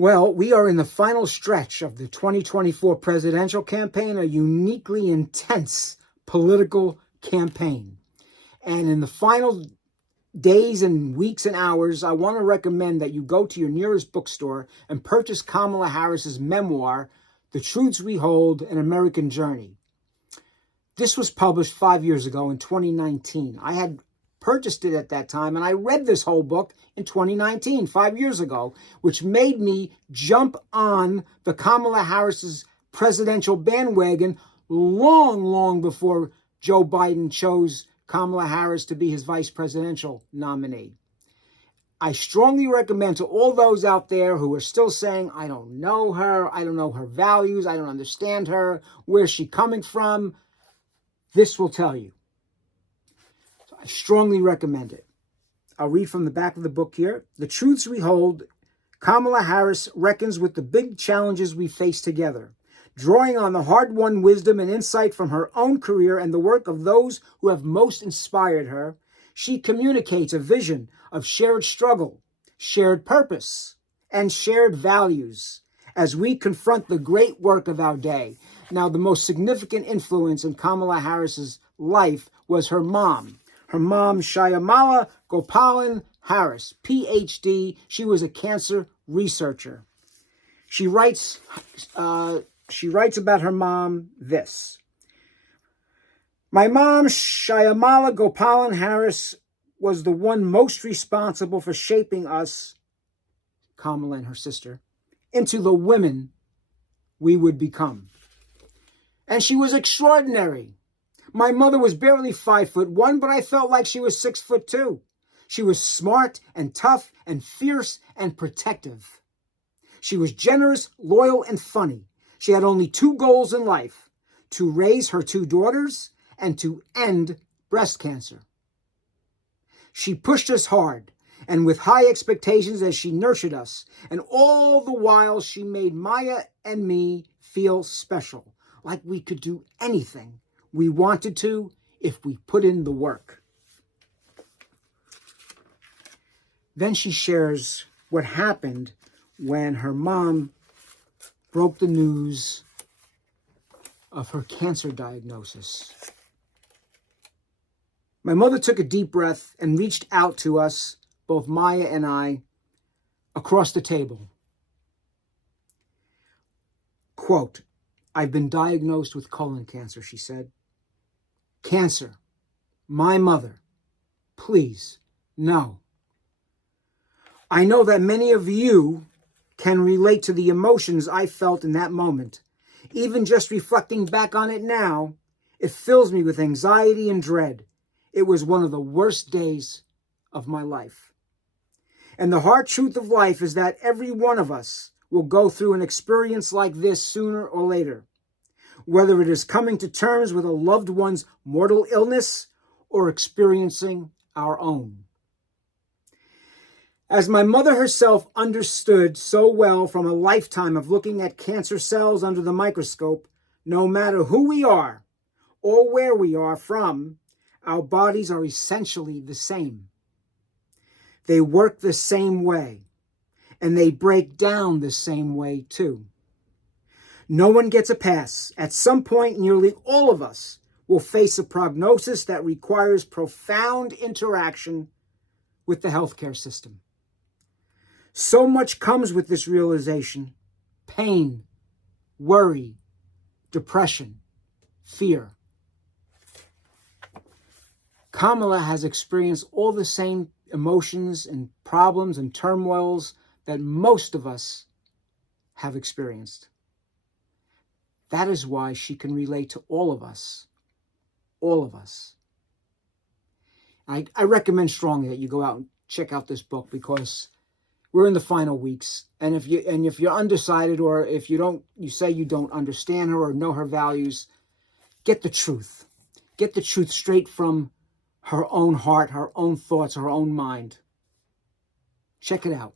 Well, we are in the final stretch of the 2024 presidential campaign, a uniquely intense political campaign. And in the final days and weeks and hours, I want to recommend that you go to your nearest bookstore and purchase Kamala Harris's memoir, The Truths We Hold, An American Journey. This was published 5 years ago in 2019. I had purchased it at that time, and I read this whole book in 2019, 5 years ago, which made me jump on the Kamala Harris's presidential bandwagon long before Joe Biden chose Kamala Harris to be his vice presidential nominee. I strongly recommend to all those out there who are still saying, I don't know her, I don't know her values, I don't understand her, where's she coming from? This will tell you. So I strongly recommend it. I'll read from the back of the book here. The Truths We Hold, Kamala Harris reckons with the big challenges we face together. Drawing on the hard-won wisdom and insight from her own career and the work of those who have most inspired her, she communicates a vision of shared struggle, shared purpose, and shared values as we confront the great work of our day. Now, the most significant influence in Kamala Harris's life was her mom. Her mom, Shyamala Gopalan Harris, PhD. She was a cancer researcher. She writes about her mom this. My mom, Shyamala Gopalan Harris, was the one most responsible for shaping us, Kamala and her sister, into the women we would become. And she was extraordinary. My mother was barely 5'1", but I felt like she was 6'2". She was smart and tough and fierce and protective. She was generous, loyal, and funny. She had only two goals in life: to raise her two daughters and to end breast cancer. She pushed us hard and with high expectations as she nurtured us, and all the while she made Maya and me feel special, like we could do anything we wanted to if we put in the work. Then she shares what happened when her mom broke the news of her cancer diagnosis. My mother took a deep breath and reached out to us, both Maya and I, across the table. Quote, I've been diagnosed with colon cancer, she said. Cancer. My mother. Please, no. I know that many of you can relate to the emotions I felt in that moment. Even just reflecting back on it now, it fills me with anxiety and dread. It was one of the worst days of my life. And the hard truth of life is that every one of us will go through an experience like this sooner or later, whether it is coming to terms with a loved one's mortal illness or experiencing our own. As my mother herself understood so well from a lifetime of looking at cancer cells under the microscope, no matter who we are or where we are from, our bodies are essentially the same. They work the same way, and they break down the same way too. No one gets a pass. At some point, nearly all of us will face a prognosis that requires profound interaction with the healthcare system. So much comes with this realization: pain, worry, depression, fear. Kamala has experienced all the same emotions and problems and turmoils that most of us have experienced. That is why she can relate to all of us. All of us. I recommend strongly that you go out and check out this book, because we're in the final weeks, and if you're undecided, or if you say you don't understand her or know her values, get the truth. Get the truth straight from her own heart, her own thoughts, her own mind. Check it out.